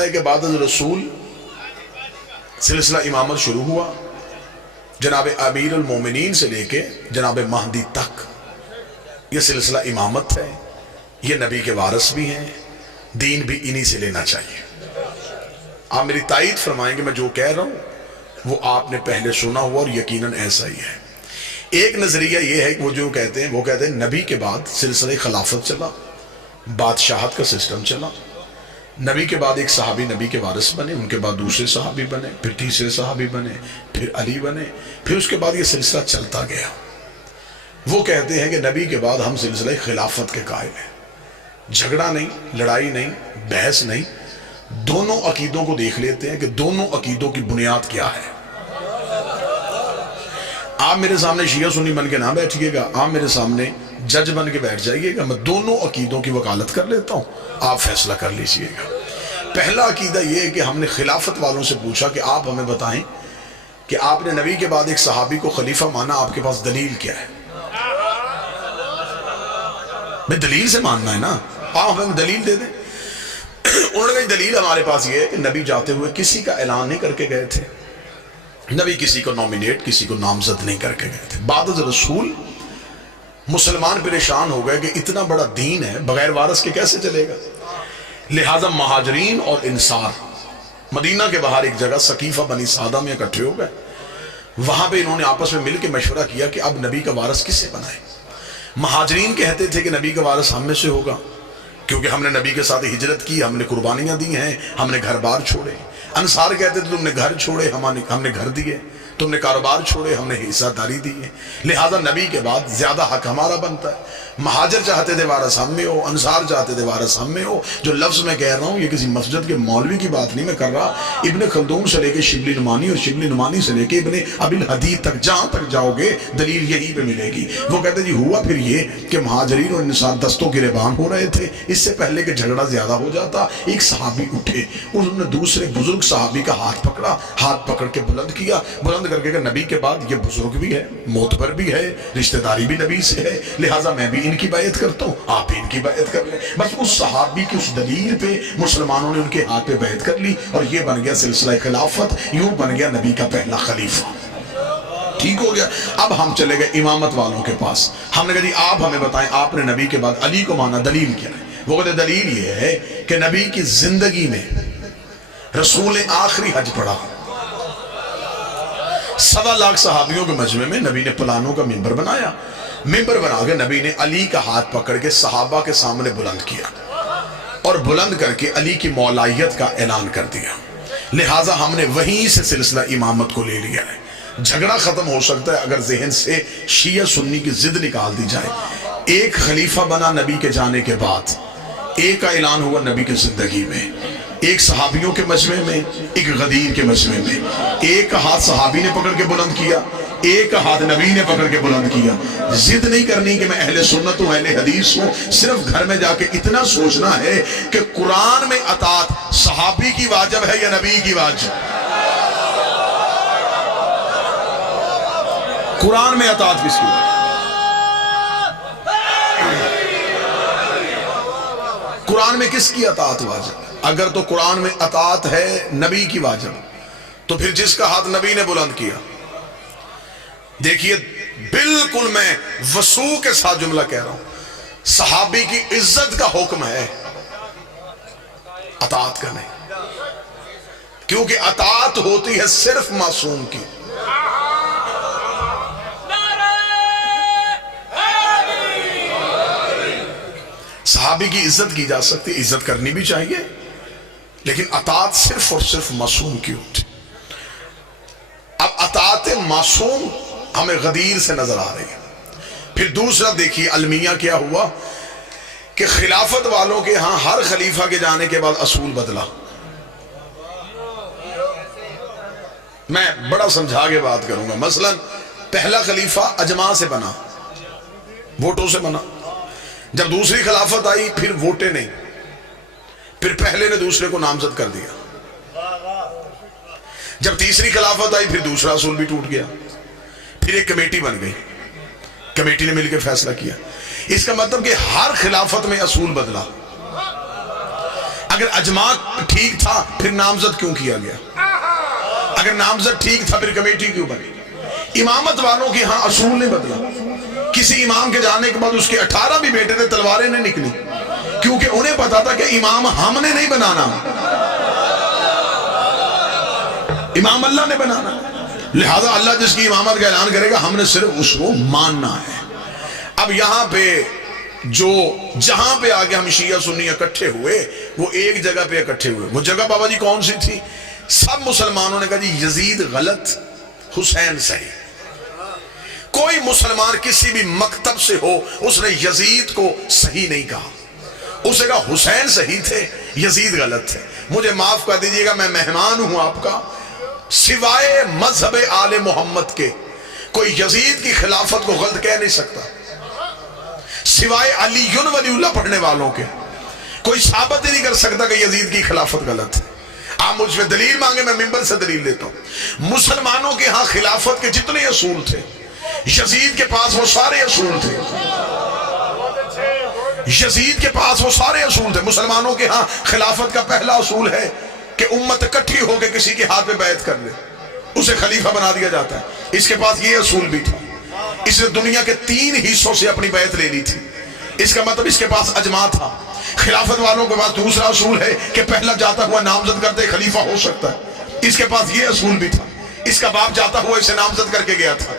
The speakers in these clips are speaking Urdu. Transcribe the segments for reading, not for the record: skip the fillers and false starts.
ہے کہ بعد از رسول سلسلہ امامت شروع ہوا، جناب امیر المومنین سے لے کے جناب مہدی تک یہ سلسلہ امامت ہے، یہ نبی کے وارث بھی ہیں، دین بھی انہی سے لینا چاہیے۔ آپ میری تائید فرمائیں گے میں جو کہہ رہا ہوں وہ آپ نے پہلے سنا ہوا اور یقیناً ایسا ہی ہے۔ ایک نظریہ یہ ہے کہ وہ کہتے ہیں نبی کے بعد سلسلہ خلافت چلا، بادشاہت کا سسٹم چلا، نبی کے بعد ایک صحابی نبی کے وارث بنے، ان کے بعد دوسرے صحابی بنے، پھر تیسرے صحابی بنے، پھر علی بنے، پھر اس کے بعد یہ سلسلہ چلتا گیا۔ وہ کہتے ہیں کہ نبی کے بعد ہم سلسلہ خلافت کے قائل ہیں، جھگڑا نہیں، لڑائی نہیں، بحث نہیں، دونوں عقیدوں کو دیکھ لیتے ہیں کہ دونوں عقیدوں کی بنیاد کیا ہے۔ آپ میرے سامنے شیعہ سنی بن کے نہ بیٹھیے گا، آپ میرے سامنے جج بن کے بیٹھ جائیے گا، میں دونوں عقیدوں کی وکالت کر لیتا ہوں، آپ فیصلہ کر لیجئے گا۔ پہلا عقیدہ یہ ہے کہ ہم نے خلافت والوں سے پوچھا کہ آپ ہمیں بتائیں کہ آپ نے نبی کے بعد ایک صحابی کو خلیفہ مانا، آپ کے پاس دلیل کیا ہے؟ میں دلیل سے ماننا ہے نا، آپ ہمیں دلیل دے دیں۔ انہوں نے کہا دلیل ہمارے پاس یہ ہے کہ نبی جاتے ہوئے کسی کا اعلان نہیں کر کے گئے تھے، نبی کسی کو نومینیٹ، کسی کو نامزد نہیں کر کے گئے تھے۔ بعد از رسول مسلمان پریشان ہو گئے کہ اتنا بڑا دین ہے بغیر وارث کے کیسے چلے گا، لہٰذا مہاجرین اور انصار مدینہ کے باہر ایک جگہ سقیفہ بنی سعدہ میں اکٹھے ہو گئے۔ وہاں پہ انہوں نے آپس میں مل کے مشورہ کیا کہ اب نبی کا وارث کس سے بنائے۔ مہاجرین کہتے تھے کہ نبی کا وارث ہم میں سے ہوگا، کیونکہ ہم نے نبی کے ساتھ ہجرت کی، ہم نے قربانیاں دی ہیں، ہم نے گھر بار چھوڑے۔ انصار کہتے تھے تم نے گھر چھوڑے، ہم نے گھر دیے، تم نے کاروبار چھوڑے، ہم نے حصہ داری دی ہے، لہذا نبی کے بعد زیادہ حق ہمارا بنتا ہے۔ مہاجر چاہتے تھے وارث ہم میں ہو، انصار چاہتے تھے وارث ہم میں ہو۔ جو لفظ میں کہہ رہا ہوں یہ کسی مسجد کے مولوی کی بات نہیں میں کر رہا، ابن خلدون سے لے کے شبلی نعمانی اور شبلی نعمانی سے لے کے ابن ابی الحدید تک جہاں تک جاؤ گے دلیل یہی پہ ملے گی۔ وہ کہتے جی ہوا پھر یہ کہ مہاجرین اور انصار دستوں گریبان ہو رہے تھے، اس سے پہلے کہ جھگڑا زیادہ ہو جاتا ایک صحابی اٹھے، انہوں نے دوسرے بزرگ صحابی کا ہاتھ پکڑا، ہاتھ پکڑ کے بلند کیا، بلند کر کے کہ نبی کے بعد یہ بزرگ بھی ہے، معتبر بھی ہے، رشتہ داری بھی نبی سے ہے، لہٰذا میں بھی ان کی بیعت کرتا ہوں، آپ بھی ان کی بیعت کر لیں۔ بس اس صحابی کی اس دلیل پہ مسلمانوں نے ان کے ہاتھ پہ بیعت کر لی اور یہ بن گیا سلسلہ خلافت، یوں بن گیا نبی کا پہلا خلیفہ۔ ٹھیک ہو گیا۔ اب ہم چلے گئے امامت والوں کے پاس، ہم نے کہا جی آپ ہمیں بتائیں آپ نے نبی کے بعد علی کو مانا، دلیل کیا ہے؟ وہ کہتے دلیل یہ ہے کہ نبی کی زندگی میں رسول نے آخری حج پڑھا، 1.25 لاکھ صحابیوں کے مجمع میں نبی نے پلانوں کا ممبر بنایا، ممبر بنا کے نبی نے علی کا ہاتھ پکڑ کے صحابہ کے سامنے بلند کیا اور بلند کر کے علی کی مولائیت کا اعلان کر دیا، لہٰذا ہم نے وہیں سے سلسلہ امامت کو لے لیا ہے۔ جھگڑا ختم ہو سکتا ہے اگر ذہن سے شیعہ سنی کی ضد نکال دی جائے۔ ایک خلیفہ بنا نبی کے جانے کے بعد، ایک کا اعلان ہوا نبی کی زندگی میں، ایک صحابیوں کے مجمع میں، ایک غدیر کے مجمع میں، ایک ہاتھ صحابی نے پکڑ کے بلند کیا، ایک ہاتھ نبی نے پکڑ کے بلند کیا۔ ضد نہیں کرنی کہ میں اہل سنت ہوں، اہل حدیث ہوں، صرف گھر میں جا کے اتنا سوچنا ہے کہ قرآن میں اطاعت صحابی کی واجب ہے یا نبی کی واجب؟ قرآن میں اطاعت کس کی واجب؟ قرآن میں کس کی اطاعت واجب؟ اگر تو قرآن میں اطاعت ہے نبی کی واجب، تو پھر جس کا ہاتھ نبی نے بلند کیا، دیکھیے بالکل میں وسوع کے ساتھ جملہ کہہ رہا ہوں، صحابی کی عزت کا حکم ہے، اطاعت کا نہیں، کیونکہ اطاعت ہوتی ہے صرف معصوم کی۔ صحابی کی عزت کی جا سکتی، عزت کرنی بھی چاہیے، لیکن اطاعت صرف اور صرف معصوم کی ہوتی۔ اب اطاعت معصوم ہمیں غدیر سے نظر آ رہی ہے۔ پھر دوسرا دیکھیے المیہ کیا ہوا کہ خلافت والوں کے ہاں ہر خلیفہ کے جانے کے بعد اصول بدلا۔ میں بڑا سمجھا کے بات کروں گا، مثلا پہلا خلیفہ اجماع سے بنا، ووٹوں سے بنا، جب دوسری خلافت آئی پھر ووٹیں نہیں، پھر پہلے نے دوسرے کو نامزد کر دیا، جب تیسری خلافت آئی پھر دوسرا اصول بھی ٹوٹ گیا، پھر ایک کمیٹی بن گئی، کمیٹی نے مل کے فیصلہ کیا۔ اس کا مطلب کہ ہر خلافت میں اصول بدلا۔ اگر اجماع ٹھیک تھا پھر نامزد کیوں کیا گیا؟ اگر نامزد ٹھیک تھا پھر کمیٹی کیوں بنی؟ امامت والوں کے ہاں اصول نہیں بدلا. کسی امام کے جانے کے بعد اس کے 18 بھی بیٹے تھے، تلواریں نہیں نکلی، کیونکہ انہیں پتا تھا کہ امام ہم نے نہیں بنانا، امام اللہ نے بنانا. لہذا اللہ جس کی امامت کا اعلان کرے گا ہم نے صرف اس کو ماننا ہے. اب یہاں پہ جہاں پہ آگے ہم شیعہ سنی اکٹھے ہوئے وہ ایک جگہ پہ اکٹھے ہوئے. وہ جگہ بابا جی کون سی تھی؟ سب مسلمانوں نے کہا جی یزید غلط، حسین صحیح. کوئی مسلمان کسی بھی مکتب سے ہو اس نے یزید کو صحیح نہیں کہا، اسے کہا حسین صحیح تھے، یزید غلط تھے. مجھے معاف کر دیجئے گا، میں مہمان ہوں آپ کا. سوائے مذہب آل محمد کے کوئی یزید کی خلافت کو غلط کہہ نہیں سکتا. سوائے علی ولی اللہ پڑھنے والوں کے کوئی ثابت ہی نہیں کر سکتا کہ یزید کی خلافت غلط ہے. آپ مجھ پہ دلیل مانگے، میں ممبر سے دلیل دیتا ہوں. مسلمانوں کے ہاں خلافت کے جتنے اصول تھے یزید کے پاس وہ سارے اصول تھے. یزید کے پاس وہ سارے اصول تھے. مسلمانوں کے ہاں خلافت کا پہلا اصول ہے کہ امت اکٹھی ہو کے کسی کے ہاتھ پہ بیعت کر لے، اسے خلیفہ بنا دیا جاتا ہے. اس کے پاس یہ اصول بھی تھا. اس نے دنیا کے 3 حصوں سے اپنی بیعت لے لی تھی. اس کا مطلب اس کے پاس اجماع تھا. خلافت والوں کے پاس دوسرا اصول ہے کہ پہلا جاتا ہوا نامزد کرتے خلیفہ ہو سکتا ہے. اس کے پاس یہ اصول بھی تھا. اس کا باپ جاتا ہوا اسے نامزد کر کے گیا تھا.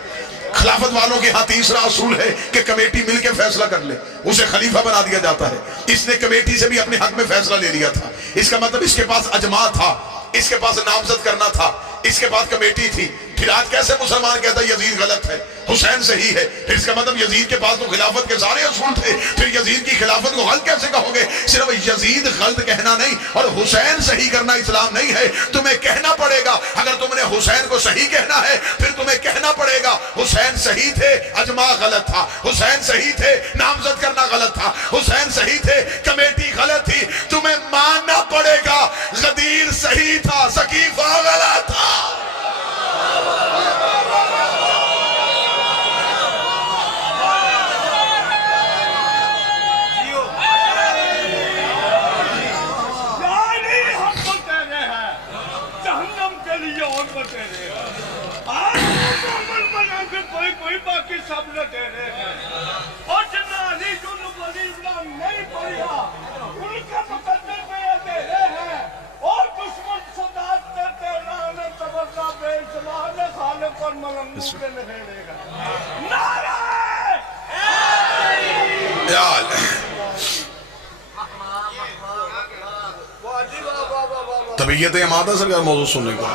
خلافت والوں کے ہاں تیسرا اصول ہے کہ کمیٹی مل کے فیصلہ کر لے، اسے خلیفہ بنا دیا جاتا ہے. اس نے کمیٹی سے بھی اپنے حق میں فیصلہ لے لیا تھا. اس کا مطلب اس کے پاس اجماع تھا، اس کے پاس نامزد کرنا تھا، اس کے پاس کمیٹی تھی. پھر آج کیسے مسلمان کہتا ہے یزید غلط ہے، حسین صحیح ہے؟ پھر اس کا مطلب یزید کے پاس تو خلافت کے سارے اصول تھے، پھر یزید کی خلافت کو غلط کیسے کہو گے؟ صرف یزید غلط کہنا نہیں اور حسین صحیح کرنا اسلام نہیں ہے. تمہیں کہنا پڑے گا، اگر تم نے حسین کو صحیح کہنا ہے پھر تمہیں کہنا پڑے گا حسین صحیح تھے، اجماع غلط تھا. حسین صحیح تھے، نامزد کرنا غلط تھا. حسین صحیح تھے، کمیٹی غلط تھی. تمہیں ماننا پڑے گا غدیر صحیح تھا، سقیفہ غلط تھا. سب نے تیرے ہیں اور جنانی جو نبی اللہ نہیں پڑھا ان کے مقدر میں تیرے ہیں اور دشمن صدات کرتے نام تبرہ بے زمان خالق اور ملمون کے نہیرے گا. نعرہ طبیعت امادہ سرکار موضوع سننے کو.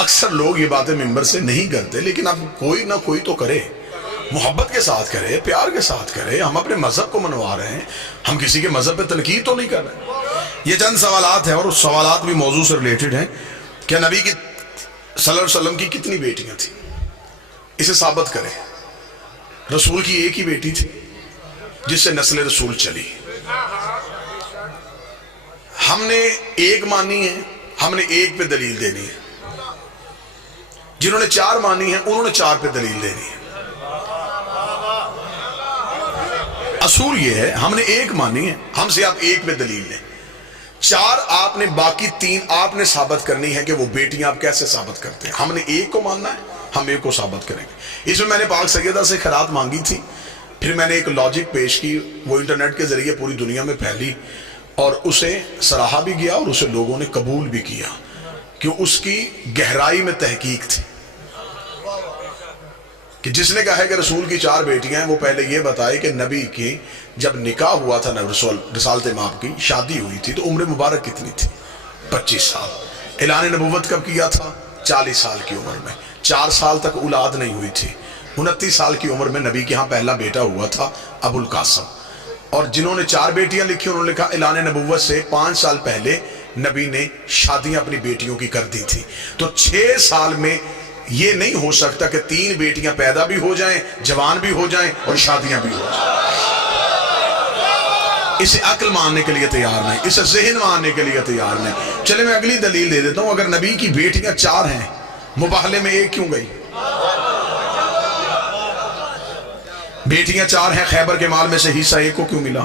اکثر لوگ یہ باتیں ممبر سے نہیں کرتے، لیکن اب کوئی نہ کوئی تو کرے، محبت کے ساتھ کرے، پیار کے ساتھ کرے. ہم اپنے مذہب کو منوا رہے ہیں، ہم کسی کے مذہب پہ تنقید تو نہیں کر رہے. یہ چند سوالات ہیں اور اس سوالات بھی موضوع سے ریلیٹڈ ہیں. کیا نبی کی صلی اللہ علیہ وسلم کی کتنی بیٹیاں تھیں؟ اسے ثابت کریں. رسول کی ایک ہی بیٹی تھی جس سے نسل رسول چلی. ہم نے ایک مانی ہے، ہم نے ایک پہ دلیل دینی ہے. جنہوں نے 4 مانی ہیں انہوں نے 4 پہ دلیل دینی ہے. اصول یہ ہے ہم نے ایک مانی ہے، ہم سے آپ ایک پہ دلیل لیں. 4 آپ نے، باقی 3 آپ نے ثابت کرنی ہے کہ وہ بیٹیاں آپ کیسے ثابت کرتے ہیں. ہم نے ایک کو ماننا ہے، ہم ایک کو ثابت کریں گے. اس میں نے پاک سیدہ سے خیرات مانگی تھی، پھر میں نے ایک لاجک پیش کی، وہ انٹرنیٹ کے ذریعے پوری دنیا میں پھیلی اور اسے سراہا بھی گیا اور اسے لوگوں نے قبول بھی کیا کہ اس کی گہرائی میں تحقیق تھی. کہ جس نے کہا ہے کہ رسول کی 4 بیٹیاں ہیں وہ پہلے یہ بتائے کہ نبی کی جب نکاح ہوا تھا، رسالت مآب کی شادی ہوئی تھی تو عمر مبارک کتنی تھی؟ 25 سال. اعلان نبوت کب کیا تھا؟ 40 سال کی عمر میں. 4 سال تک اولاد نہیں ہوئی تھی. 29 سال کی عمر میں نبی کے ہاں پہلا بیٹا ہوا تھا ابو القاسم. اور جنہوں نے 4 بیٹیاں لکھی انہوں نے لکھا اعلان نبوت سے 5 سال پہلے نبی نے شادیاں اپنی بیٹیوں کی کر دی تھی. تو 6 سال میں یہ نہیں ہو سکتا کہ 3 بیٹیاں پیدا بھی ہو جائیں، جوان بھی ہو جائیں اور شادیاں بھی ہو جائیں. اسے عقل ماننے کے لیے تیار نہیں، اسے ذہن ماننے کے لیے تیار نہیں. چلے میں اگلی دلیل دے دیتا ہوں. اگر نبی کی بیٹیاں 4 ہیں، مباہلے میں 1 کیوں گئی؟ بیٹیاں 4 ہیں، خیبر کے مال میں سے حصہ 1 کو کیوں ملا؟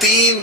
3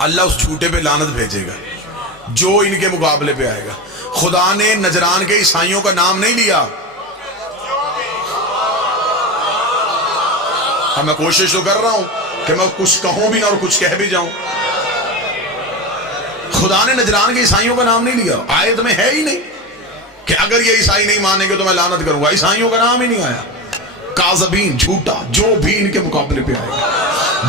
اللہ اس جھوٹے پہ لعنت بھیجے گا جو ان کے مقابلے پہ آئے گا. خدا نے نجران کے عیسائیوں کا نام نہیں لیا. اب میں کوشش تو کر رہا ہوں کہ میں کچھ کہوں بھی نہ اور کچھ کہہ بھی جاؤں. خدا نے نجران کے عیسائیوں کا نام نہیں لیا. آیت میں ہے ہی نہیں کہ اگر یہ عیسائی نہیں مانیں گے تو میں لعنت کروں گا. عیسائیوں کا نام ہی نہیں آیا. کاذبین، جھوٹا، جو بھی ان کے مقابلے پہ آئے گا،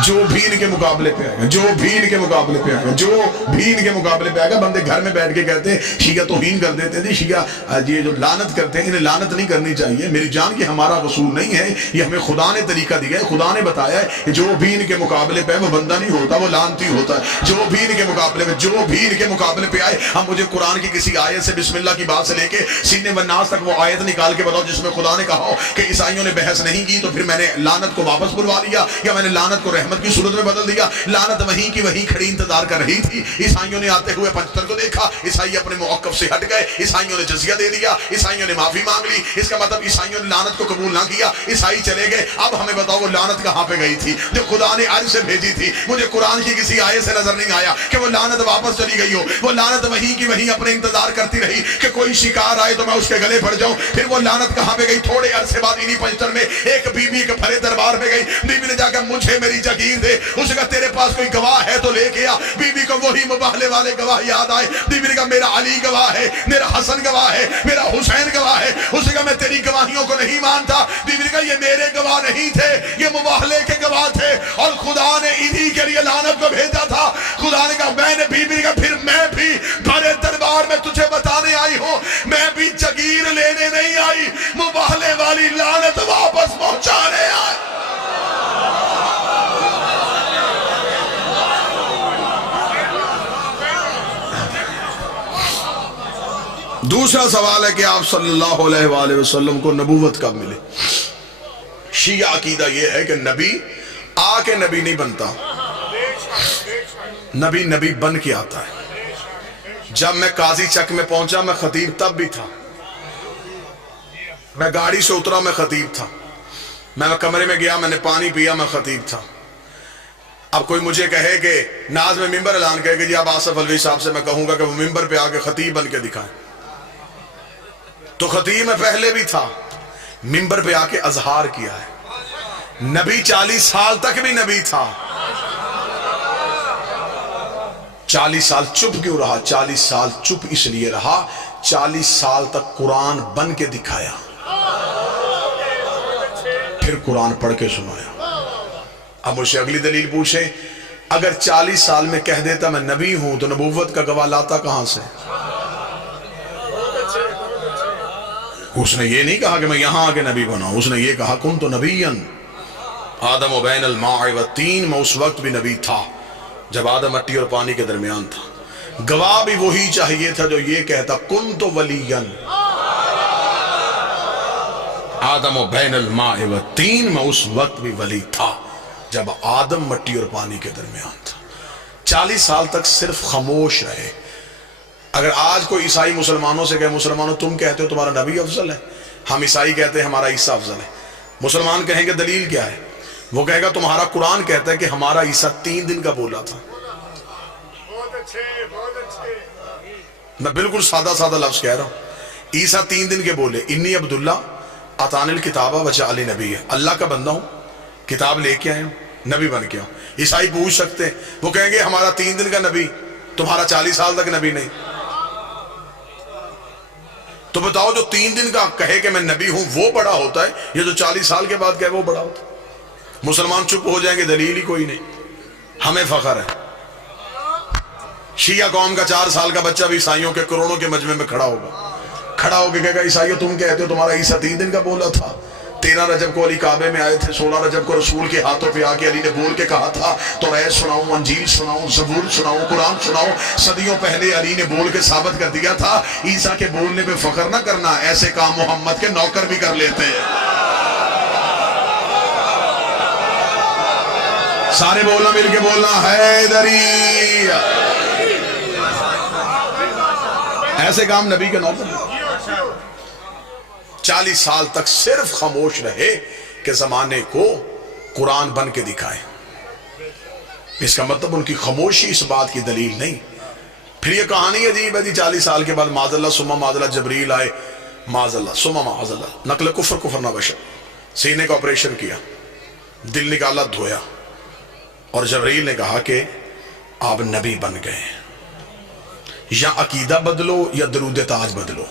جو بھی ان کے مقابلے پہ آئے گا، جو بھی ان کے مقابلے پہ آئے گا، جو بھی ان کے مقابلے پہ آئے گا. بندے گھر میں بیٹھ کے کہتے ہیں شیعہ توہین کر دیتے ہیں، شیعہ یہ جو لعنت کرتے ہیں، انہیں لعنت نہیں کرنی چاہیے. میری جان کی ہمارا قصور نہیں ہے، یہ ہمیں خدا نے طریقہ دیا ہے. خدا نے بتایا ہے کہ جو بھی ان کے مقابلے پہ وہ بندہ نہیں ہوتا، وہ لعنتی ہوتا ہے. جو بھی ان کے مقابلے پہ، جو بھی ان کے مقابلے پہ آئے. ہم مجھے قرآن کی کسی آیت سے، بسم اللہ کی بات سے لے کے سینے والناس تک وہ آیت نکال کے بتاؤ جس میں خدا نے کہا ہو کہ عیسائیوں نے بحث نہیں کی تو پھر میں نے لعنت کو واپس بلوا لیا، یا میں نے لعنت کو رحمت کی صورت میں بدل دیا. لعنت وہیں کی وہیں کھڑی انتظار کر رہی تھی. عیسائیوں نے آتے ہوئے پنجتن کو دیکھا، عیسائی اپنے موقف سے ہٹ گئے، عیسائیوں نے جزیہ دے دیا، عیسائیوں نے معافی مانگ لی. اس کا مطلب عیسائیوں نے لعنت کو قبول نہ کیا، عیسائی چلے گئے. اب ہمیں بتاؤ وہ لعنت کہاں پہ گئی تھی جو خدا نے عرش سے بھیجی تھی؟ مجھے قرآن کی کسی آیت سے نظر نہیں آیا کہ وہ لعنت واپس چلی گئی ہو. وہ لعنت وہیں کی وہیں اپنے انتظار کرتی رہی کہ کوئی شکار آئے تو میں اس کے گلے پڑ جاؤں. پھر وہ لعنت کہاں پہ گئی؟ تھوڑے عرصے بعد انہی پنجتن میں ایک بی بی کے بھرے دربار میں گئی. بی بی نے جا کے مجھے میری جگیر دے. اس نے کہا تیرے پاس کوئی گواہ ہے تو لے کے آ. بی بی کو وہی مباہلے والے گواہ یاد آئے. بی بی نے کہا میرا علی گواہ ہے، میرا حسن گواہ ہے، میرا حسین گواہ ہے. اس نے کہا میں تیری گواہیوں کو نہیں مانتا. بی بی نے کہا یہ میرے گواہ نہیں تھے، یہ مباہلے کے گواہ تھے، اور خدا نے انہی کے لیے لعنت کو بھیجا تھا. خدا نے کہا میں نے، بی بی نے کہا پھر میں بھی بڑے دربار میں تجھے بتانے آئی ہوں، میں بھی جگیر لینے نہیں آئی، مباہلے والی لعنت واپس پہنچانے آئی. دوسرا سوال ہے کہ آپ صلی اللہ علیہ وآلہ وسلم کو نبوت کب ملی؟ شیعہ عقیدہ یہ ہے کہ نبی آ کے نبی نہیں بنتا، نبی نبی بن کے آتا ہے. جب میں قاضی چک میں پہنچا میں خطیب تب بھی تھا، میں گاڑی سے اترا میں خطیب تھا، میں کمرے میں گیا میں نے پانی پیا میں خطیب تھا. اب کوئی مجھے کہے کہ ناز میں ممبر اعلان کرے کہ جی آپ آصف الوی صاحب سے، میں کہوں گا کہ وہ ممبر پہ آ کے خطیب بن کے دکھائیں. تو خطیب میں پہلے بھی تھا، ممبر پہ آ کے اظہار کیا ہے. نبی 40 سال تک بھی نبی تھا. 40 سال چپ کیوں رہا؟ 40 سال چپ اس لیے رہا 40 سال تک قرآن بن کے دکھایا، پھر قرآن پڑھ کے سنایا. اب مجھ سے اگلی دلیل پوچھیں، اگر 40 سال میں کہہ دیتا میں نبی ہوں تو نبوت کا گواہ لاتا کہاں سے؟ اس نے یہ نہیں کہا کہ میں یہاں آگے نبی بنا ہوں، اس نے یہ کہا کن تو نبیًا آدم و بین الماء والتین. میں اس وقت بھی نبی تھا جب آدم مٹی اور پانی کے درمیان تھا. گواہ بھی وہی چاہیے تھا جو یہ کہتا کن تو ولیًا آدم و بین الماء والتین. میں اس وقت بھی ولی تھا جب آدم مٹی اور پانی کے درمیان تھا. 40 سال تک صرف خاموش رہے. اگر آج کوئی عیسائی مسلمانوں سے کہے مسلمانوں تم کہتے ہو تمہارا نبی افضل ہے، ہم عیسائی کہتے ہیں ہمارا عیسیٰ افضل ہے. مسلمان کہیں گے دلیل کیا ہے؟ وہ کہے گا تمہارا قرآن کہتا ہے کہ ہمارا عیسیٰ 3 دن کا بولا تھا. میں بالکل سادہ سادہ لفظ کہہ رہا ہوں، عیسیٰ 3 دن کے بولے انی عبداللہ اتانی الکتاب وجعلنی نبی. اللہ کا بندہ ہوں، کتاب لے کے آئے ہوں، نبی بن کے ہوں. عیسائی پوچھ سکتے ہیں، وہ کہیں گے ہمارا 3 دن کا نبی، تمہارا 40 سال تک نبی نہیں. تو بتاؤ جو 3 دن کا کہے کہ میں نبی ہوں وہ بڑا ہوتا ہے، یہ جو 40 سال کے بعد کہے وہ بڑا ہوتا ہے؟ مسلمان چپ ہو جائیں گے، دلیل ہی کوئی نہیں. ہمیں فخر ہے. شیعہ قوم کا 4 سال کا بچہ بھی عیسائیوں کے کروڑوں کے مجمع میں کھڑا ہوگا، کھڑا ہو کے کہے گا عیسائیوں تم کہتے ہو تمہارا عیسیٰ 3 دن کا بولا تھا. 13 رجب کو علی کعبے میں آئے تھے، 16 رجب کو رسول کے ہاتھوں پہ آ کے علی نے بول کے کہا تھا توریت سناؤں، انجیل سناؤں، زبور سناؤں، قرآن سناؤں. صدیوں پہلے علی نے بول کے ثابت کر دیا تھا. عیسیٰ کے بولنے پہ فخر نہ کرنا، ایسے کام محمد کے نوکر بھی کر لیتے ہیں. سارے بولنا، مل کے بولنا حیدری. ایسے کام نبی کے نوکر. 40 سال تک صرف خاموش رہے کہ زمانے کو قرآن بن کے دکھائے. اس کا مطلب ان کی خاموشی اس بات کی دلیل نہیں. پھر یہ کہانی عجیب ہے جی. 40 سال کے بعد معاذ اللہ ثم معاذ اللہ جبریل آئے, معاذ اللہ ثم معاذ اللہ, نقل کفر نہ بشر, سینے کا آپریشن کیا, دل نکالا, دھویا, اور جبریل نے کہا کہ آپ نبی بن گئے, یا عقیدہ بدلو یا درود تاج بدلو.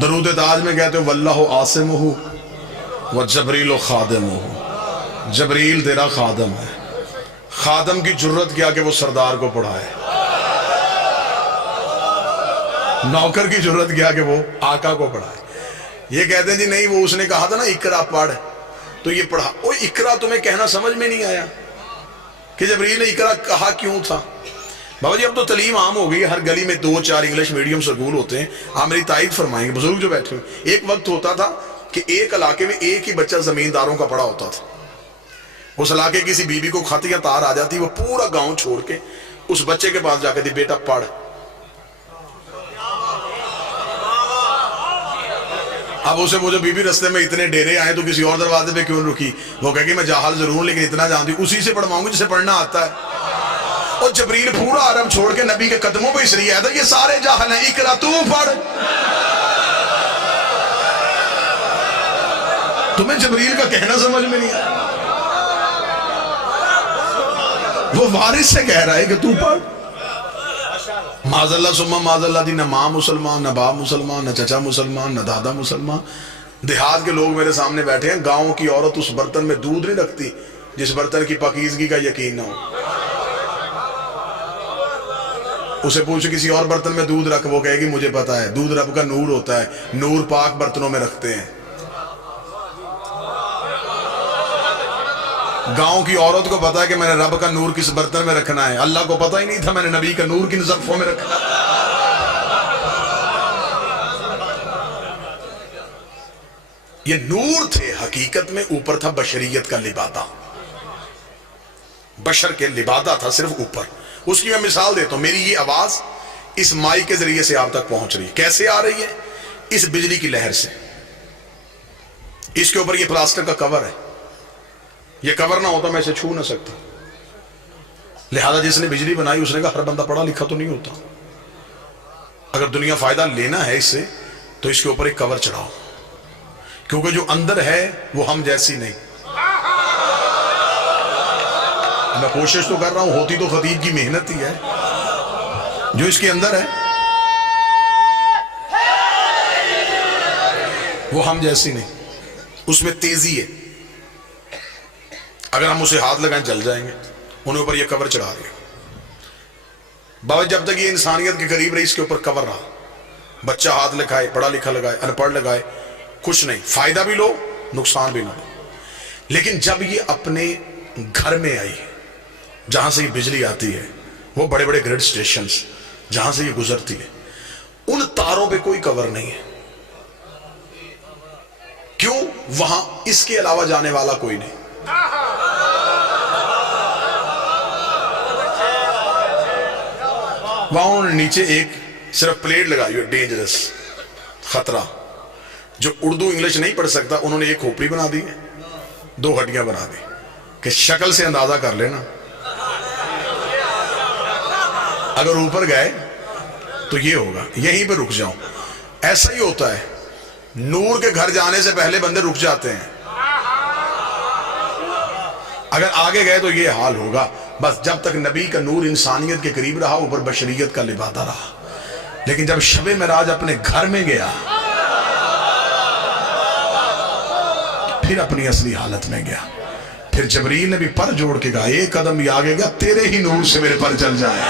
درود تاج میں کہتے ہو واللہ عاصمہ وجبریل خادمہ, جبریل تیرا خادم ہے. خادم کی جرت کیا کہ وہ سردار کو پڑھائے, نوکر کی جرت کیا کہ وہ آقا کو پڑھائے. یہ کہتے ہیں جی نہیں, وہ اس نے کہا تھا نا اقرا پڑھ, تو یہ پڑھا. وہ اقرا تمہیں کہنا سمجھ میں نہیں آیا کہ جبریل نے اقرا کہا کیوں تھا؟ بابا جی اب تو تعلیم عام ہو گئی, ہر گلی میں 2-4 انگلش میڈیم سکول ہوتے ہیں. آپ میری تائید فرمائیں گے بزرگ جو بیٹھے ہوئے. ایک وقت ہوتا تھا کہ ایک علاقے میں ایک ہی بچہ زمینداروں کا پڑا ہوتا تھا. اس علاقے کسی بیوی کو خط یا تار آ جاتی, وہ پورا گاؤں چھوڑ کے اس بچے کے پاس جا کے دی, بیٹا پڑھ. اب اسے وہ جو بیوی رستے میں اتنے ڈیرے آئے تو کسی اور دروازے پہ کیوں رکی؟ وہ کہے کہ میں جاہل ضرور ہوں لیکن اتنا جانتی ہوں, اسی سے پڑھواؤں گی جسے پڑھنا آتا ہے. اور جبریل پورا عرب چھوڑ کے نبی کے قدموں پہ اس لیے آیا تھا, یہ سارے جاہل ہیں, اقرا تو پڑھ. تمہیں جبریل کا کہنا سمجھ میں نہیں آیا, وہ وارث سے کہہ رہا ہے کہ تو پڑھ. معاذ اللہ ثم معاذ اللہ دی, نہ ماں مسلمان, نہ باپ مسلمان, نہ چچا مسلمان, نہ دادا مسلمان. دیہات کے لوگ میرے سامنے بیٹھے ہیں. گاؤں کی عورت اس برتن میں دودھ نہیں رکھتی جس برتن کی پاکیزگی کا یقین نہ ہو. اسے پوچھ کسی اور برتن میں دودھ رکھ, وہ کہے گی مجھے پتا ہے, دودھ رب کا نور ہوتا ہے, نور پاک برتنوں میں رکھتے ہیں. گاؤں کی عورت کو پتا ہے کہ میں نے رب کا نور کس برتن میں رکھنا ہے. اللہ کو پتا ہی نہیں تھا میں نے نبی کا نور کن ظرفوں میں رکھنا. یہ نور تھے حقیقت میں, اوپر تھا بشریت کا لبادہ. بشر کے لبادہ تھا صرف اوپر. اس کی میں مثال دیتا ہوں. میری یہ آواز اس مائی کے ذریعے سے آپ تک پہنچ رہی ہے. کیسے آ رہی ہے؟ اس بجلی کی لہر سے. اس کے اوپر یہ پلاسٹک کا کور ہے, یہ کور نہ ہوتا میں اسے چھو نہ سکتا. لہذا جس نے بجلی بنائی اس نے کہا ہر بندہ پڑھا لکھا تو نہیں ہوتا, اگر دنیا فائدہ لینا ہے اس سے تو اس کے اوپر ایک کور چڑھاؤ, کیونکہ جو اندر ہے وہ ہم جیسی نہیں. میں کوشش تو کر رہا ہوں, ہوتی تو خطیب کی محنت ہی ہے. جو اس کے اندر ہے وہ ہم جیسی نہیں, اس میں تیزی ہے. اگر ہم اسے ہاتھ لگائیں جل جائیں گے. انہیں اوپر یہ کور چڑھا دیا. بابا جب تک یہ انسانیت کے قریب رہی اس کے اوپر کور رہا. بچہ ہاتھ لگائے, پڑھا لکھا لگائے, ان پڑھ لگائے, کچھ نہیں, فائدہ بھی لو نقصان بھی نہ لو. لیکن جب یہ اپنے گھر میں آئی جہاں سے یہ بجلی آتی ہے, وہ بڑے بڑے گریڈ سٹیشنز جہاں سے یہ گزرتی ہے, ان تاروں پہ کوئی کور نہیں ہے. کیوں؟ وہاں اس کے علاوہ جانے والا کوئی نہیں. وہاں انہوں نے نیچے ایک صرف پلیٹ لگائی ہے, ڈینجرس, خطرہ. جو اردو انگلش نہیں پڑھ سکتا انہوں نے ایک کھوپڑی بنا دی, 2 ہڈیاں بنا دی کہ شکل سے اندازہ کر لینا اگر اوپر گئے تو یہ ہوگا, یہیں پہ رک جاؤں. ایسا ہی ہوتا ہے, نور کے گھر جانے سے پہلے بندے رک جاتے ہیں, اگر آگے گئے تو یہ حال ہوگا. بس جب تک نبی کا نور انسانیت کے قریب رہا, اوپر بشریت کا لبادہ رہا. لیکن جب شب معراج اپنے گھر میں گیا پھر اپنی اصلی حالت میں گیا. پھر جبریل نے بھی پر جوڑ کے کہا ایک قدم بھی آگے گیا تیرے ہی نور سے میرے پر چل جائے.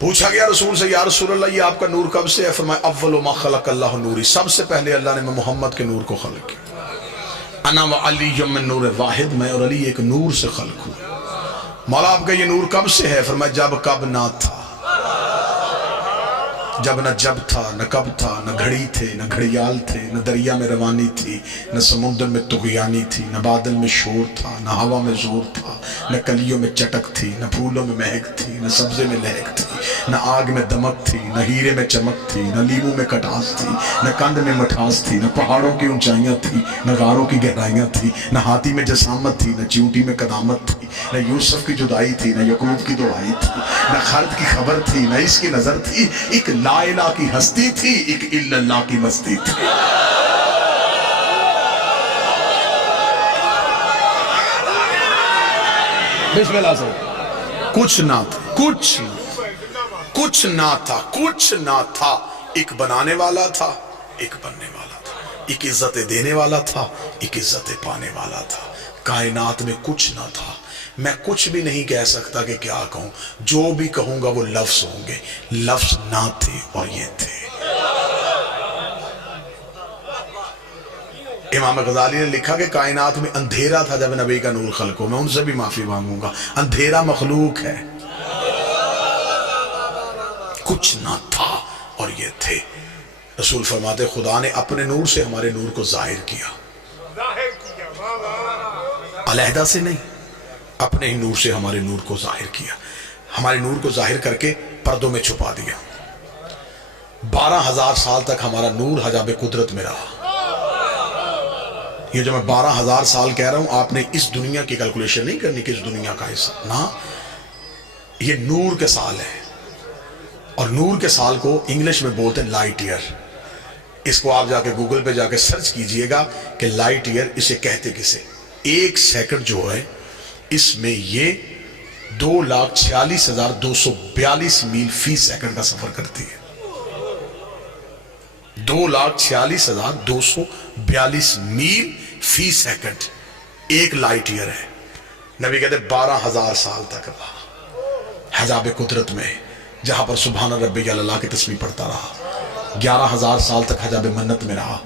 پوچھا گیا رسول سے, یا رسول اللہ یہ آپ کا نور کب سے ہے؟ فرمایا اول ما خلق اللہ نوری, سب سے پہلے اللہ نے محمد کے نور کو خلق کیا. انا و علی من نور واحد, میں اور علی ایک نور سے خلق ہوں. مولا آپ کا یہ نور کب سے ہے؟ فرمایا جب کب نہ تھا, جب نہ جب تھا نہ کب تھا, نہ گھڑی تھے نہ گھڑیال تھے, نہ دریا میں روانی تھی نہ سمندر میں طغیانی تھی, نہ بادل میں شور تھا نہ ہوا میں زور تھا, نہ کلیوں میں چٹک تھی نہ پھولوں میں مہک تھی نہ سبزے میں لہک تھی, نہ آگ میں دمک تھی، نہ ہیرے میں چمک تھی، نہ لیموں میں کٹاس تھی، نہ کند میں مٹھاس تھی، نہ پہاڑوں کی اونچائیاں تھی، نہ غاروں کی گہرائیاں تھی، نہ ہاتھی میں جسامت تھی، نہ چیونٹی میں قدامت تھی، نہ یوسف کی جدائی تھی، نہ یعقوب کی دعائی تھی، نہ خالد کی خبر تھی، نہ اس کی نظر تھی، ایک لا الہ کی ہستی تھی، ایک الا اللہ کی مستی تھی۔ بسم اللہ سے کچھ نہ تھا، کچھ نہ تھا، ایک بنانے والا تھا، ایک بننے والا تھا، ایک عزت دینے والا تھا، ایک عزت پانے والا تھا۔ کائنات میں کچھ نہ تھا، میں کچھ بھی نہیں کہہ سکتا کہ کیا کہوں، جو بھی کہوں گا وہ لفظ ہوں گے، لفظ نہ تھے اور یہ تھے۔ امام غزالی نے لکھا کہ کائنات میں اندھیرا تھا جب نبی کا نور خلق ہو، میں ان سے بھی معافی مانگوں گا، اندھیرا مخلوق ہے، کچھ نہ تھا اور یہ تھے۔ رسول فرماتے خدا نے اپنے نور سے ہمارے نور کو ظاہر کیا، علیحدہ سے نہیں، اپنے ہی نور سے ہمارے نور کو ظاہر کیا، ہمارے نور کو ظاہر کر کے پردوں میں چھپا دیا۔ 12,000 سال تک ہمارا نور حجاب قدرت میں رہا۔ یہ جو میں 12,000 سال کہہ رہا ہوں، آپ نے اس دنیا کی کیلکولیشن نہیں کرنی کہ اس دنیا کا حصہ، نہ، یہ نور کے سال ہے، اور نور کے سال کو انگلش میں بولتے ہیں لائٹ ایئر۔ اس کو آپ جا کے گوگل پہ جا کے سرچ کیجئے گا کہ لائٹ ایئر اسے کہتے کسے۔ 1 سیکنڈ جو ہے اس میں یہ 2,46,242 میل فی سیکنڈ کا سفر کرتی ہے۔ 2,46,242 میل فی سیکنڈ ایک لائٹ ایئر ہے۔ نبی کہتے 12,000 سال تک رہا حجاب قدرت میں، جہاں پر سبحان ربی اللہ کی تسبیح پڑھتا رہا۔ 11,000 سال تک حجاب منت میں رہا،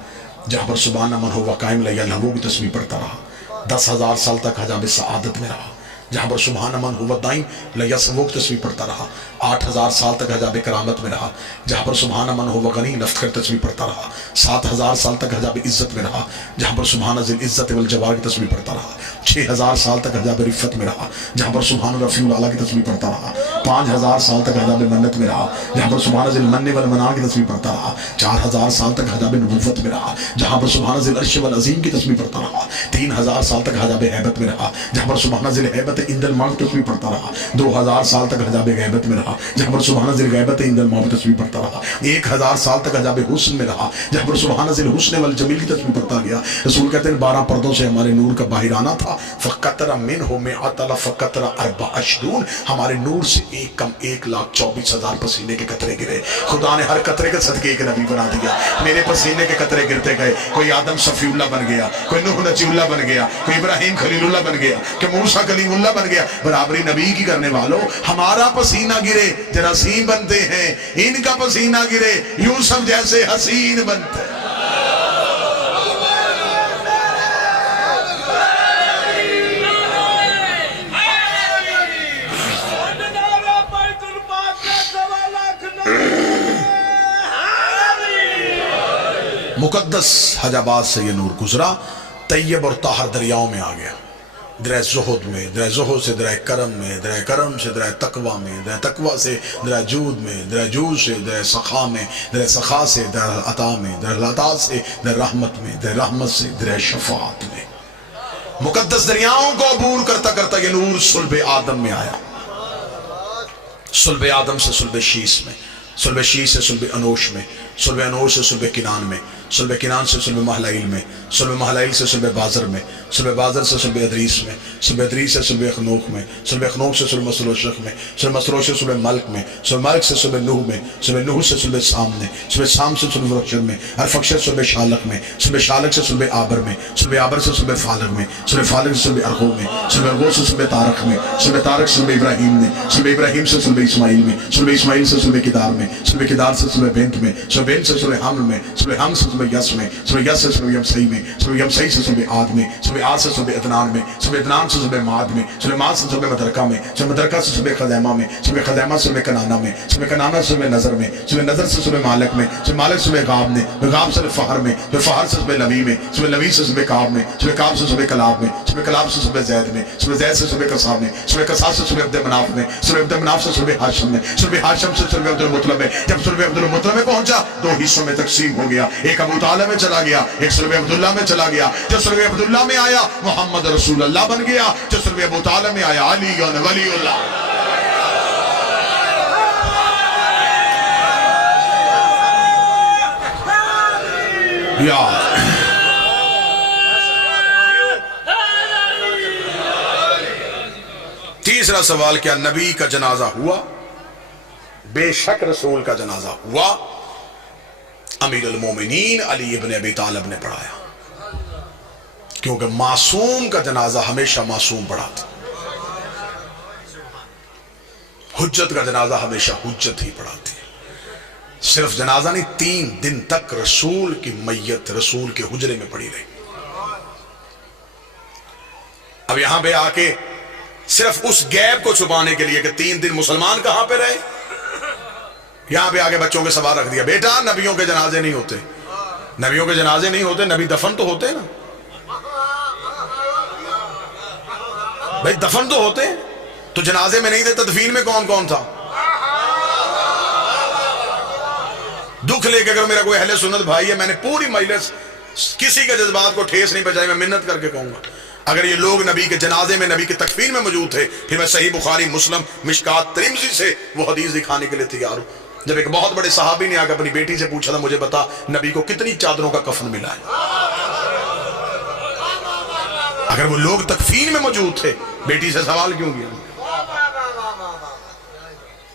جہاں پر سبحان من ہوا قائم لیا لہو کی تسبیح پڑھتا رہا۔ 10,000 سال تک حجاب سعادت میں رہا، جہاں پر سبحان من ہوا دائم لیا سبو کی تسبیح پڑھتا رہا۔ 8,000 سال تک حجاب کرامت میں رہا، جہاں پر سبحان من ہوا غنی لفظ کر تسبیح پڑھتا رہا۔ 7,000 سال تک حجاب عزت میں رہا، جہاں پر سبحان ذی العزت والجبار کی تسبیح پڑھتا رہا۔ 6,000 سال تک حجاب رفت میں رہا، جہاں پر سبحان رفیع الاعلیٰ کی تسبیح پڑھتا رہا۔ 5,000 سال تک حجاب منت میں رہا، جہاں پر سبحان ذی المن والمنان کی تسبیح پڑھتا رہا۔ 4,000 سال تک حجاب نبوت میں رہا، جہاں پر سبحان ذی العرش والعظیم کی تسبیح پڑھتا رہا۔ 3,000 سال تک حجاب ہیبت میں رہا، جہاں پر سبحان ذی الہیبت عند الموت کی تسبیح پڑھتا رہا۔ 2,000 سال تک حجاب غیبت میں رہا، جہاں پر سبحان ذی الغیبت عند الموت کی تسبیح پڑھتا رہا۔ 1,000 سال تک حجاب حسن میں رہا، جہاں پر سبحان ذی الحسن والجمیل کی تسبیح پڑھتا گیا۔ رسول کہتے ہیں 12 پردوں سے ہمارے نور کا باہر آنا تھا۔ فقطر منہ میں عطل فقطر 24، ہمارے نور سے ایک کم 1,24,000 پسینے کے قطرے گرے۔ خدا نے ہر قطرے کے صدقے ایک نبی بنا دیا۔ میرے پسینے کے قطرے گرتے گئے، کوئی آدم صفی اللہ بن گیا، کوئی نوح نجی اللہ بن گیا، کوئی ابراہیم خلیل اللہ بن گیا، کوئی موسیٰ کلیم اللہ بن گیا۔ برابری نبی کی کرنے والوں، ہمارا پسینہ گرے جراثیم بنتے ہیں، ان کا پسینہ گرے یوسف جیسے حسین بنتے ہیں۔ مقدس حجابات سے یہ نور گزرا، طیب اور طاہر دریاؤں میں آ گیا، درہ زہد میں، درہ زہد سے درہ کرم میں، درہ کرم سے درہ تقوی میں، درہ تقوی سے درہ جود میں، درہ جود سے درہ سخا میں، درہ سخا سے درہ عطا میں، درہ عطا سے درہ رحمت میں، درہ رحمت سے درہ شفاعت میں۔ مقدس دریاؤں کو عبور کرتا کرتا یہ نور صلب آدم میں آیا، صلب آدم سے صلب شیس میں، صلب شیس سے صلب انوش میں، صلب انوش سے صلب کنان میں، صلب کنان سے صلب محلائل میں، صلب محلائل سے صلب بازر میں، صلب بازر سے صلب ادریس میں، صلب ادریس سے صلب اخنوخ میں، صلب اخنوخ سے صلب مسروشق میں، صلب مسروش سے صلب ملک میں، صلب ملک سے صلب نوح میں، صلب نوح سے صلب سام میں، صلب سام سے صلب رخشر میں، ارفخشر صلب شالق میں، صلب شالق سے صلب آبر میں، صلب آبر سے صلب فالق میں، صلب فالق سے صلب ارغو میں، صلب ارغو سے صلب تارق میں، صلب تارق سے صلب ابراہیم میں، صلب ابراہیم سے صلب اسماعیل میں، صلب اسماعیل سے صلب کدار میں، صلب کدار سے صلب بنت میں، صلب بنت سے صلب حمل میں، صلب حمل سے صلب یس میں، صلب یس سے صلب یمسئی میں، صلب یمسئی سے صلب عاد میں، صلب عاد سے صلب ادنان میں، صلب ادنان سے صلب ماد میں، صلب ماد سے صلب مدرکہ میں، صلب مدرکہ سے صلب خزیمہ میں، صلب خزیمہ سے صلب کنانہ میں، صلب کنانہ سے صلب نظر میں، صلب نظر سے صلب مالک میں، صلب مالک سے صلب غاب میں، غاب سے فہر میں، صلب فہر سے صلب لوی میں، صلب لوی سے صلب کعب میں، صلب کعب سے صلب کلاب میں، صلب صبح کلاب سے صبح زید میں، صبح زید سے صبح کساب میں، صبح کساب سے صبح عبد مناف میں، صبح عبد مناف سے صبح ہاشم میں، صبح ہاشم سے صبح عبد المطلب میں. جب صبح عبد المطلب میں پہنچا دو حصوں میں تقسیم ہو گیا، ایک ابو طالب میں چلا گیا، ایک صلب عبداللہ میں چلا گیا. جب صلب عبداللہ میں آیا محمد رسول اللہ بن گیا، جب صلب ابو طالب میں آیا علی ولی اللہ. تیسرا سوال، کیا نبی کا جنازہ ہوا؟ بے شک رسول کا جنازہ ہوا. امیر المومنین علی ابن ابی طالب نے پڑھایا، کیونکہ معصوم کا جنازہ ہمیشہ معصوم پڑھاتا. حجت کا جنازہ ہمیشہ حجت ہی پڑھاتے. صرف جنازہ نہیں، 3 دن تک رسول کی میت رسول کے حجرے میں پڑی رہی. اب یہاں پہ آ کے صرف اس گیپ کو چھپانے کے لیے کہ 3 دن مسلمان کہاں پہ رہے، یہاں پہ آگے بچوں کے سوال رکھ دیا، بیٹا نبیوں کے جنازے نہیں ہوتے. نبیوں کے جنازے نہیں ہوتے، نبی دفن تو ہوتے نا بھائی، دفن تو ہوتے. تو جنازے میں نہیں تھے، تدفین میں کون کون تھا؟ دکھ لے کے اگر میرا کوئی اہل سنت بھائی ہے، میں نے پوری مجلس کسی کے جذبات کو ٹھیس نہیں پہنچائی، میں منت کر کے کہوں گا اگر یہ لوگ نبی کے جنازے میں نبی کے تکفین میں موجود تھے، پھر میں صحیح بخاری مسلم مشکات ترمذی سے وہ حدیث دکھانے کے لیے تیار ہوں. جب ایک بہت بڑے صحابی نے آ کے اپنی بیٹی سے پوچھا تھا، مجھے بتا نبی کو کتنی چادروں کا کفن ملا ہے. اگر وہ لوگ تکفین میں موجود تھے، بیٹی سے سوال کیوں کیا؟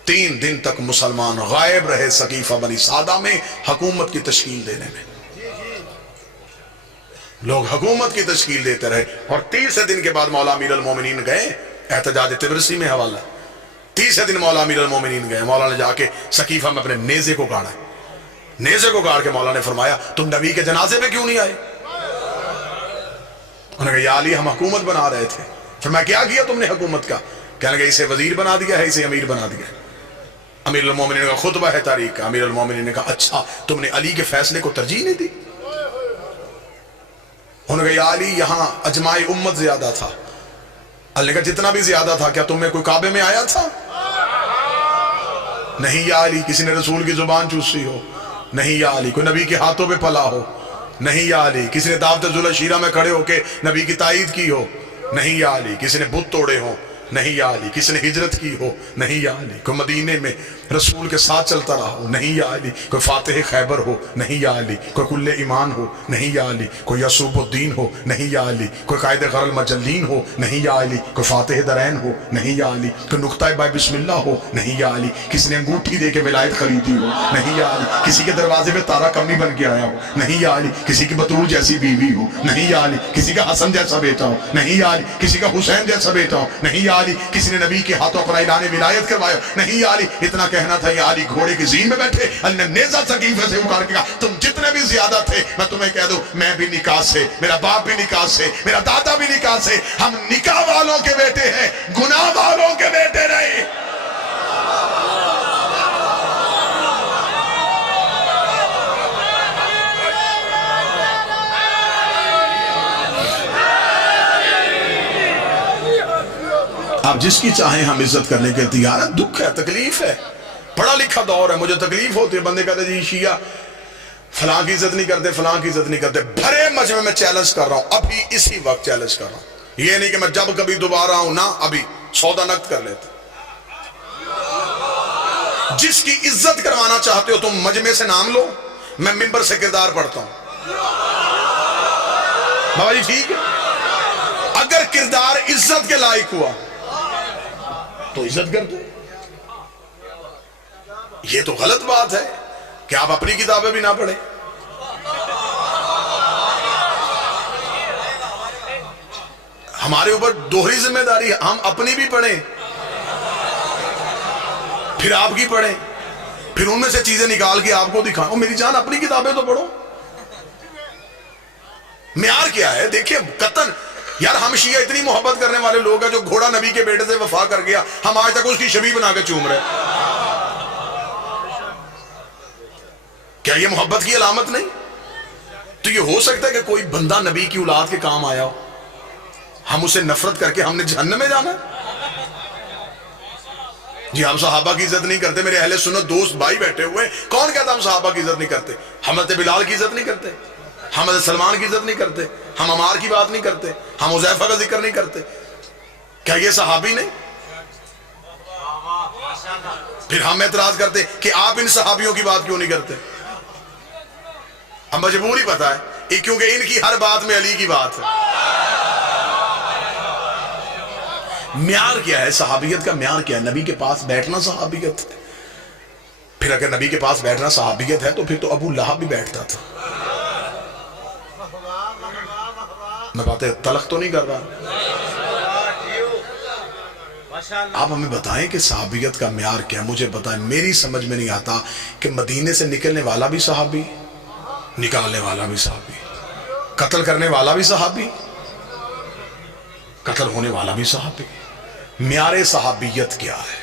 3 دن تک مسلمان غائب رہے سقیفہ بنی سعدہ میں حکومت کی تشکیل دینے میں. لوگ حکومت کی تشکیل دیتے رہے، اور 30 دن کے بعد مولا امیر المومنین گئے. احتجاج تبرسی میں حوالہ، 30 دن مولا امیر المومنین گئے. مولا نے جا کے سقیفہ میں اپنے نیزے کو گاڑا. نیزے کو گاڑ کے مولا نے فرمایا، تم نبی کے جنازے پہ کیوں نہیں آئے؟ انہوں نے کہا یا علی ہم حکومت بنا رہے تھے. فرمایا کیا کیا تم نے حکومت کا؟ کہنے لگے اسے وزیر بنا دیا ہے، اسے امیر بنا دیا ہے. امیر المومنین کا خطبہ ہے تاریخ کا. امیر المومنین نے کہا اچھا تم نے علی کے فیصلے کو ترجیح نہیں دی؟ انہوں نے کہا یا علی یہاں اجماع امت زیادہ تھا. علی نے کہا جتنا بھی زیادہ تھا کیا تم میں کوئی کعبے میں آیا تھا؟ نہیں یا علی. کسی نے رسول کی زبان چوسی ہو؟ نہیں یا علی. کوئی نبی کے ہاتھوں پہ پلا ہو؟ نہیں یا علی. کسی نے دعوت ذوالشیرہ میں کھڑے ہو کے نبی کی تائید کی ہو؟ نہیں یا علی. کسی نے بت توڑے ہو؟ نہیں یا علی. کسی نے ہجرت کی ہو؟ نہیں یا علی. کوئی مدینے میں رسول کے ساتھ چلتا رہا ہو؟ نہیں یا علی. کوئی فاتح خیبر ہو؟ نہیں یا علی. کوئی کل ایمان ہو؟ نہیں یا علی. کوئی یسوب الدین ہو؟ نہیں یا علی. کوئی قائد غر المجلین ہو؟ نہیں یا علی. کوئی فاتح درین ہو؟ نہیں یا علی. کوئی نقطہ بائے بسم اللہ ہو؟ نہیں یا علی. کسی نے انگوٹھی دے کے ولایت خریدی ہو؟ نہیں یا علی. کسی کے دروازے میں تارا کمی بن کے آیا ہو؟ نہیں یا علی. کسی کی بطول جیسی بیوی ہو؟ نہیں یا علی. کسی کا حسن جیسا بیٹا ہو؟ نہیں یا علی. کسی کا حسین جیسا بیٹا ہو؟ نہیں یا علی. کسی نے نبی کے ہاتھوں پر اعلان ولایت کروایا؟ نہیں یا علی. اتنا کہنا تھا یا علی گھوڑے کی زین میں بیٹھے. علی نے نیزہ سقیفہ سے اکھاڑ کے کہا تم جتنے بھی زیادہ تھے میں تمہیں کہہ دوں میں بھی نکاح سے، میرا باپ بھی نکاح سے، میرا دادا بھی نکاح سے، ہم نکاح والوں کے بیٹے ہیں، گناہ والوں کے بیٹے نہیں. آپ جس کی چاہیں ہم عزت کرنے کے تیار ہیں. دکھ ہے، تکلیف ہے، پڑھا لکھا دور ہے، مجھے تکلیف ہوتی ہے. بندے کہتے جی شیعہ فلاں کی عزت نہیں کرتے، فلاں کی عزت نہیں کرتے. بھرے مجمع میں چیلنج کر رہا ہوں، ابھی اسی وقت چیلنج کر رہا ہوں. یہ نہیں کہ میں جب کبھی دوبارہ ہوں، نہ ابھی سودا نقد کر لیتے. جس کی عزت کروانا چاہتے ہو تم مجمع سے نام لو، میں منبر سے کردار پڑھتا ہوں. بابا جی ٹھیک ہے، اگر کردار عزت کے لائق ہوا تو عزت کرتے. یہ تو غلط بات ہے کہ آپ اپنی کتابیں بھی نہ پڑھیں. ہمارے اوپر دوہری ذمہ داری ہے، ہم اپنی بھی پڑھیں پھر آپ کی پڑھیں، پھر ان میں سے چیزیں نکال کے آپ کو دکھائیں. اور میری جان اپنی کتابیں تو پڑھو. معیار کیا ہے دیکھیں. قطن یار ہم شیعہ اتنی محبت کرنے والے لوگ ہیں، جو گھوڑا نبی کے بیٹے سے وفا کر گیا ہم آج تک اس کی شبیہ بنا کے چوم رہے. کیا یہ محبت کی علامت نہیں؟ تو یہ ہو سکتا ہے کہ کوئی بندہ نبی کی اولاد کے کام آیا ہو؟ ہم اسے نفرت کر کے ہم نے جہنم میں جانا؟ جی ہم صحابہ کی عزت نہیں کرتے. میرے اہل سنت دوست بھائی بیٹھے ہوئے, کون کہتا ہم صحابہ کی عزت نہیں کرتے؟ ہم حضرت بلال کی عزت نہیں کرتے, ہم حضرت سلمان کی عزت نہیں کرتے, ہم عمار کی بات نہیں کرتے, ہم حذیفہ کا ذکر نہیں کرتے. کیا یہ صحابی نہیں؟ پھر ہم اعتراض کرتے کہ آپ ان صحابیوں کی بات کیوں نہیں کرتے؟ ہم مجبوری پتہ ہے کیونکہ ان کی ہر بات میں علی کی بات ہے. معیار کیا ہے صحابیت کا؟ معیار کیا ہے؟ نبی کے پاس بیٹھنا صحابیت ہے. پھر اگر نبی کے پاس بیٹھنا صحابیت ہے تو پھر تو ابو لہب بھی بیٹھتا تھا. میں باتیں تلخ تو نہیں کر رہا. آپ ہمیں بتائیں کہ صحابیت کا معیار کیا ہے. مجھے بتائیں, میری سمجھ میں نہیں آتا کہ مدینے سے نکلنے والا بھی صحابی, نکالنے والا بھی صحابی, قتل کرنے والا بھی صحابی, قتل ہونے والا بھی صحابی. معیار صحابیت کیا ہے؟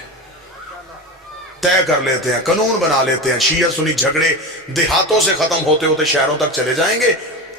طے کر لیتے ہیں, قانون بنا لیتے ہیں. شیعہ سنی جھگڑے دیہاتوں سے ختم ہوتے ہوتے شہروں تک چلے جائیں گے.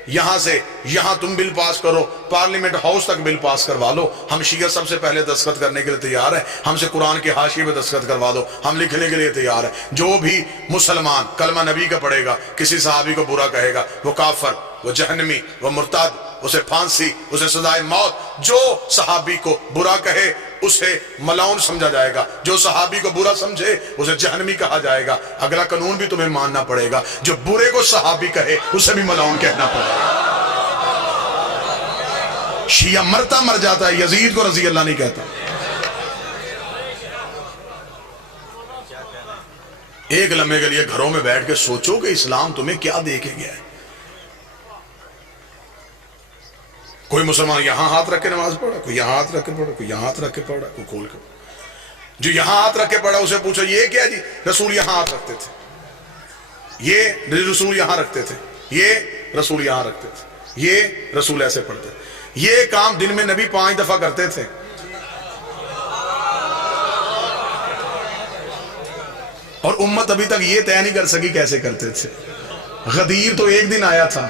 یہاں سے یہاں تم بل پاس کرو, پارلیمنٹ ہاؤس تک بل پاس کروا لو. ہم شیعہ سب سے پہلے دستخط کرنے کے لیے تیار ہیں. ہم سے قرآن کے حاشیے پہ دستخط کروا دو, ہم لکھنے کے لیے تیار ہیں. جو بھی مسلمان کلمہ نبی کا پڑھے گا, کسی صحابی کو برا کہے گا, وہ کافر, وہ جہنمی, وہ مرتد, اسے پھانسی, اسے سزائے موت. جو صحابی کو برا کہے اسے ملعون سمجھا جائے گا, جو صحابی کو برا سمجھے اسے جہنمی کہا جائے گا. اگلا قانون بھی تمہیں ماننا پڑے گا, جو برے کو صحابی کہے اسے بھی ملعون کہنا پڑے گا. شیعہ مرتا مر جاتا ہے, یزید کو رضی اللہ نہیں کہتا. ایک لمحے کے لیے گھروں میں بیٹھ کے سوچو کہ اسلام تمہیں کیا دے کے گیا ہے. کوئی مسلمان یہاں ہاتھ رکھ کے نماز پڑھا, کوئی یہاں ہاتھ رکھ کے پڑھا, کوئی یہاں ہاتھ رکھ کے پڑھا, کوئی کھول کے. جو یہاں ہاتھ رکھ کے پڑھا اسے پوچھو یہ کیا جی؟ رسول یہاں ہاتھ رکھتے تھے, یہ رسول یہاں رکھتے تھے, یہ رسول یہاں رکھتے تھے, یہ رسول ایسے پڑھتے تھے. یہ کام دن میں نبی 5 دفعہ کرتے تھے. اور امت ابھی تک یہ طے نہیں کر سکی کیسے کرتے تھے. غدیر تو ایک دن آیا تھا,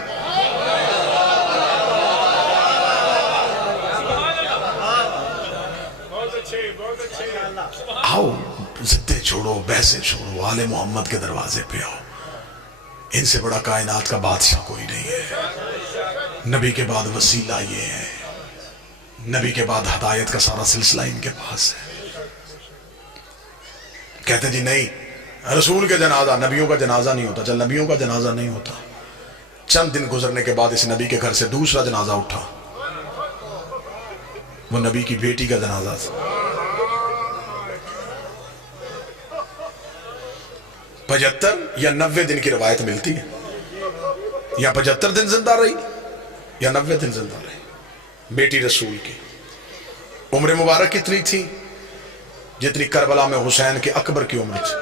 آؤ ضدیں چھوڑو, بحثیں چھوڑو, آل محمد کے دروازے پہ آؤ. ان سے بڑا کائنات کا بادشاہ کوئی نہیں ہے. نبی کے بعد وسیلہ یہ ہے, نبی کے بعد ہدایت کا سارا سلسلہ ان کے پاس ہے. کہتے جی نہیں رسول کے جنازہ, نبیوں کا جنازہ نہیں ہوتا. چل نبیوں کا جنازہ نہیں ہوتا. چند دن گزرنے کے بعد اس نبی کے گھر سے دوسرا جنازہ اٹھا, وہ نبی کی بیٹی کا جنازہ تھا. 75 یا 90 دن کی روایت ملتی ہے, یا 75 دن زندہ رہی یا 90 دن زندہ رہی. بیٹی رسول کی عمر مبارک کتنی تھی؟ جتنی کربلا میں حسین کے اکبر کی عمر تھی.